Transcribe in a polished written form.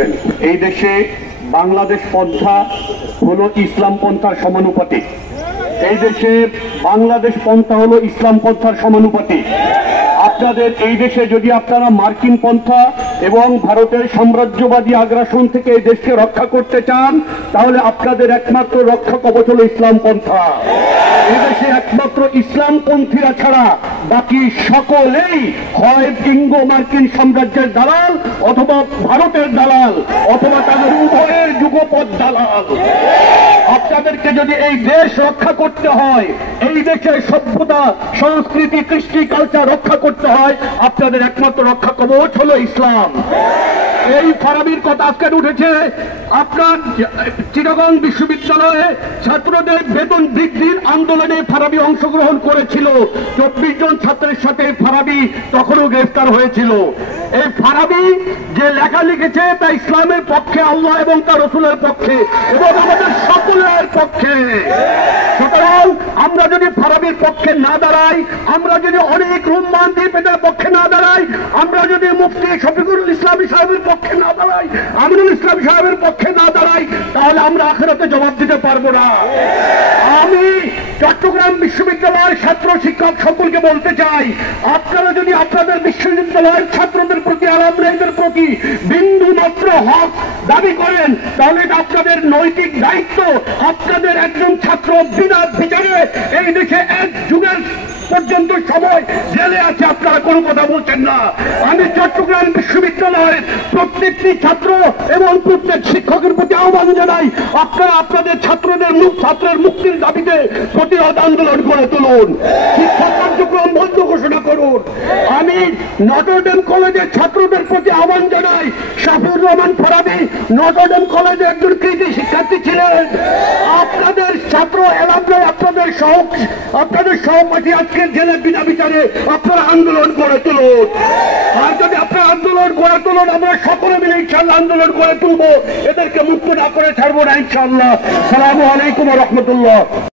রাখবেন, এই দেশে বাংলাদেশ পন্থা হলো ইসলাম পন্থার সমানুপাতিক। এই দেশে বাংলাদেশ পন্থা হলো ইসলাম পন্থার সমানুপাতিক। আপনাদের এই দেশে যদি আপনারা মার্কিন পন্থা এবং ভারতের সাম্রাজ্যবাদী আগ্রাসন থেকে এই দেশকে রক্ষা করতে চান, তাহলে আপনাদের একমাত্র রক্ষা কবচ হলো ইসলাম পন্থা। এই দেশে একমাত্র ইসলামপন্থীরা ছাড়া বাকি সকলেই হয় ইঙ্গো মার্কিন সাম্রাজ্যের দালাল, অথবা ভারতের দালাল, অথবা তাদের উভয়ের যুগপৎ দালাল। আপনাদেরকে যদি এই দেশ রক্ষা করতে হয়, এই দেশের সভ্যতা, সংস্কৃতি, কৃষ্টি, কালচার রক্ষা করতে হয়, আপনাদের একমাত্র রক্ষা কবচ হলো ইসলাম। এই ফারাবির কথা আজকে উঠেছে। আপনার চিটাগং বিশ্ববিদ্যালয়ে ছাত্রদের বেতন বৃদ্ধির আন্দোলনে ফারাবি অংশগ্রহণ করেছিল। 24 জন ছাত্রের সাথে ফারাবি তখনও গ্রেফতার হয়েছিল। এই ফারাবি যে লেখা লিখেছে তা ইসলামের পক্ষে, আল্লাহ এবং তার রসুলের পক্ষে এবং আমাদের সকলের পক্ষে। সুতরাং আমরা যদি ফারাবির পক্ষে না দাঁড়াই, আমরা যদি অনেক রুম্মান দ্বীপের পক্ষে না দাঁড়াই, আমরা যদি মুফতি শফিকুল ইসলাম সাহেবের পক্ষে না দাঁড়াই, আমিনুল ইসলাম সাহেবের পক্ষে না দাঁড়াই, তাহলে আমরা আখিরাতে জবাব দিতে পারবো না। আমি চট্টগ্রাম বিশ্ববিদ্যালয়ের ছাত্র শিক্ষক সকলকে বলতে চাই, আপনারা যদি আপনাদের বিশ্ববিদ্যালয়ের ছাত্রদের প্রতি, আলমদের প্রতি বিন্দু মাত্র হক দাবি করেন, তাহলে এটা আপনাদের নৈতিক দায়িত্ব। আপনাদের একজন ছাত্র বিনা বিচারে এই দেশে এক যুগের পর্যন্ত সময় জেলে আছে, আপনারা কোনো কথা বলছেন না। আমি চট্টগ্রাম বিশ্ববিদ্যালয়ের প্রত্যেকটি ছাত্র এবং প্রত্যেক শিক্ষকের প্রতি আহ্বান জানাই, আপনারা আপনাদের ছাত্রের মুক্তির দাবিতে প্রতিরোধ আন্দোলন করে তুলুন, শিক্ষা কার্যক্রম বন্ধ ঘোষণা করুন। আমি নটরডেম কলেজের ছাত্রদের প্রতি আহ্বান জানাই, শাফিউর রহমান ফারাবি নটরডেম কলেজে একজন কৃতি শিক্ষার্থী ছিলেন। আপনাদের ছাত্র এলাকায় আপনাদের সহপাঠী আজকে জেলে বিনা বিচারে আপনারা আন্দোলন করে তুলুন। আর যদি আপনারা আন্দোলন করে তুলুন, আমরা সকলে মিলে ইনশাআল্লাহ আন্দোলন করে তুলবো, এদেরকে মুক্ত না করে ছাড়বো না ইনশাআল্লাহ। আসসালামু আলাইকুম ওয়া রাহমাতুল্লাহ।